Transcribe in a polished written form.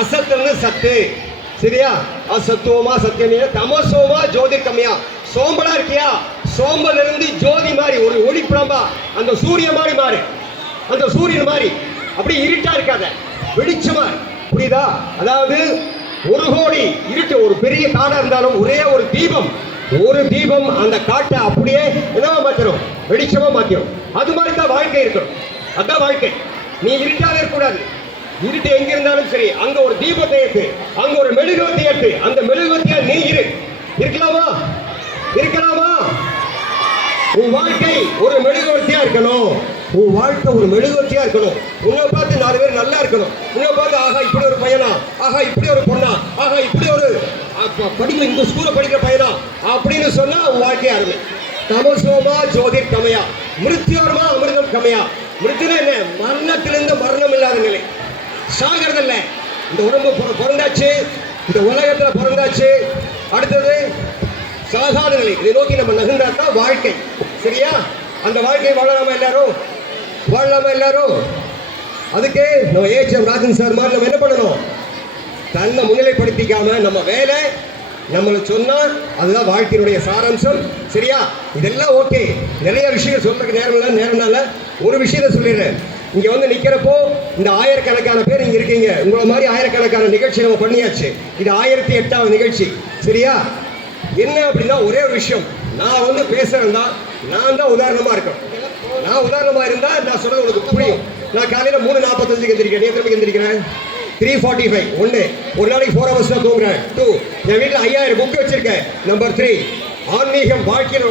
அசத்துன்னு சத்து. சரியா? அசத்துவமா சத்தியமையா தமசோமா ஜோதிர்கமயா. சோம்பலா இருக்கியா, சோம்பல் இருந்து ஜோதி மாதிரி ஒரு ஒளிப்பிரம்பா அந்த சூரிய மாதிரி மாறு, அந்த சூரியன் மாதிரி. அப்படி இருட்டா இருக்காத, வெளிச்சமா. புரியுதா? அதாவது 1 கோடி இருட்டு ஒரு பெரிய காடா இருந்தாலும் ஒரே ஒரு தீபம் அந்த காட்டை அப்படியே என்னவா மாத்திரும், வெளிச்சமா மாத்திரும். அது மாதிரி தான் வாழ்க்கை இருக்கணும். அதான் வாழ்க்கை. நீ இருட்டாக இருக்கக்கூடாது. இருட்டு எங்க இருந்தாலும் சரி, அங்க ஒரு தீபத்தை ஏற்று, அங்க ஒரு மெழுகுவத்தி ஏற்று, அந்த மெழுகுவத்தியா நீ இருக்கலாமா? உன் வாழ்க்கை ஒரு மெழுகுவத்தியா இருக்கணும். உன் வாழ்க்கை ஒரு மெழுகுவத்தியா இருக்கணும். உன்னை பார்த்து 4 பேர் நல்லா இருக்கணும். உன்னை பார்த்து ஆஹா இப்படி ஒரு பையனா, ஆஹா இப்படி ஒரு பொண்ணா, ஆஹா இப்படி ஒரு படிக்கிற இந்த ஸ்கூல்ல படிக்கிற பையனா அப்படின்னு சொன்னா உன் வாழ்க்கை அருமை. தமசோமா ஜோதிர் கமயா, மிருத்யோர்மா அமிர்தம் கமயா. மிருத்யுனா என்ன? மரணத்திலிருந்து மரணம் இல்லாத நிலை. சாகிறதில்ல. இந்த உடம்பு பிறந்தாச்சு, இந்த உலகத்துல பிறந்தாச்சு, அடுத்தது சாகாத நிலை. இதை நோக்கி நம்ம நகர்ந்தாதான் வாழ்க்கை. சரியா? அந்த வாழ்க்கையை வாழலாமா எல்லாரும்? அதுக்கு நம்ம ஏஎம் ராஜன் சார் மாதிரி நம்ம என்ன பண்ணணும்? தன்னை முன்னிலைப்படுத்திக்காம நம்ம வேலை நம்மளுக்கு சொன்னா அதுதான் வாழ்க்கையினுடைய சாராம்சம். சரியா? இதெல்லாம் ஓகே. நிறைய விஷயம் சொல்றதுக்கு நேரம்னால ஒரு விஷயத்த சொல்லிடுறேன். இங்க வந்து நிக்கிறப்போ இந்த ஆயிரக்கணக்கான பேர் இங்க இருக்கீங்க. உங்களை மாதிரி ஆயிரக்கணக்கான நிகழ்ச்சி நம்ம பண்ணியாச்சு. இது 1008வது நிகழ்ச்சி. சரியா? என்ன அப்படின்னா ஒரே ஒரு விஷயம், நான் வந்து பேசுறேன்னா நான் தான் உதாரணமா இருக்கணும். நான் உதாரணமா இருந்தா நான் சொல்றது உனக்கு புரியும். நான் காலையில 3:45 எந்திரிக்கிறேன். எத்தனை எந்திரிக்கிறேன்? 3:45. ஒரு நாளைக்கு 4 hours தான் தூங்குறேன். 2 என் வீட்டில் 5000 புக் வச்சிருக்கேன். நம்பர் 3 ஆன்மீகம் வாழ்க்கையில்